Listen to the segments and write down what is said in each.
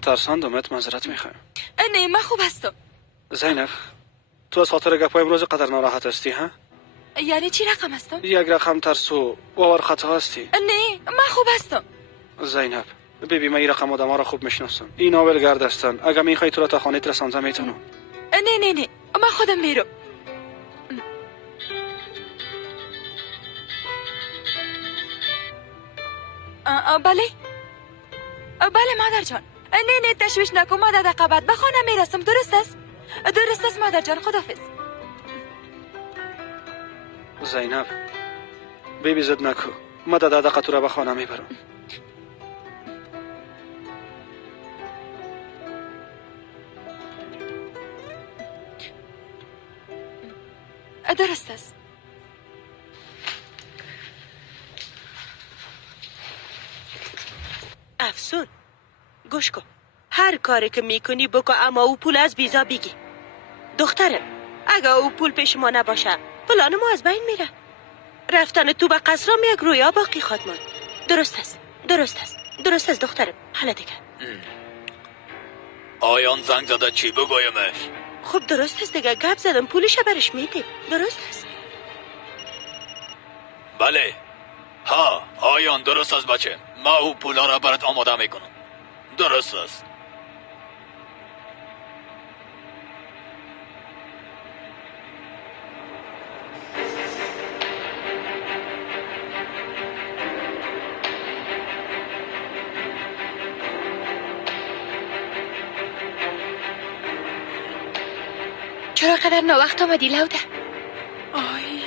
ترساندمت، معذرت میخوایم. نه من خوب هستم. زینب، تو از خاطر گپ امروز قدر ناراحت هستی ها؟ یعنی چی رقم هستم؟ یک رقم ترسو باور خطا هستی. نه من خوب هستم. زینب بیبی، من این رقم آدم ها را خوب میشناسم. این اولگرد هستن. اگر میخوای تو را تا خانه رسانده میتونم. نه من خودم میرم. بله بله مادر جان. نه تشویش نکن، ما در دقیقه بعد به خانه میرسم. درست است؟ درست است مادر جان. خداحافظ. زینب بیبی زد نکو، ما در دقیقه تو را به خانه میبرم. درست است. افسون گوش کن، هر کاری که میکنی بکن، اما او پول از بیزا بگی. دخترم اگه او پول پیش ما نباشه پلان ما از بین میره. رفتن تو به قصرام یک رویا باقی خواهد ماند. درست است درست است دخترم. حالا دیگه آیان زنگ زده چی بگویمش؟ خب درست است دیگه، گپ زدم پولش برش میدیم. درست است. بله ها آیان درست است بچه، ما او پولا را برات آماده میکنم. درست است. چرا قدر ناوقت آمدی لوده؟ آی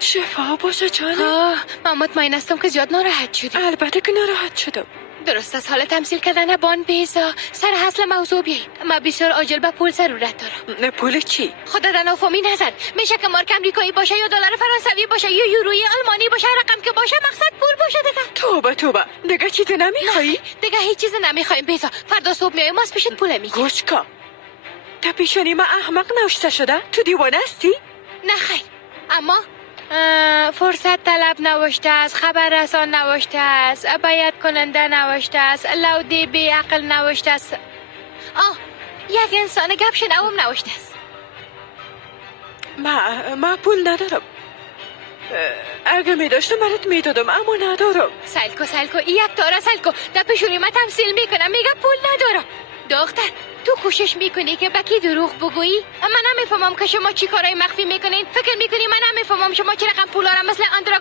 شفا باشه جانم. من مطمئن هستم که زیاد ناراحت شدی. البته که ناراحت شدم. درست است. حال تمثیل کردن بان بیزا سر حاصل موضوع بیایید. من بسیار عاجل به پول ضرورت دارم. نه پول چی؟ خدا در نافهمی نزن. میشه که مارک امریکایی باشه یا دلار فرانسوی باشه یا یوروی آلمانی باشه، رقم که باشه مقصد پول باشه دیگه. توبه دیگه چیزی نمیخوایی؟ دیگه هیچ چیز نمیخوایم بیزا. فردا صبح میایم از پیشت پول میگیرم. گوش کن، تا پیشانی من احمق نوشته شده؟ تو دیوانه هستی؟ نه خیر، اما فرصت طلب نوشته است، خبررسان نوشته است، بیعت کننده نوشته است، لودی بی عقل نوشته است. یک انسان گپ شنوم نوشته است. من پول ندارم. اگه میداشتم برات میدادم، اما ندارم. سلکو یک تاره سلکو در پیشونی من تمثیل میکنم، میگه پول ندارم. دختر تو کوشش میکنی که بکی دروغ بگویی؟ من نمیفهمم که شما چی کارای مخفی میکنین. فکر میکنی من نمیفهمم شما چی رقم پولا را مثل آندرا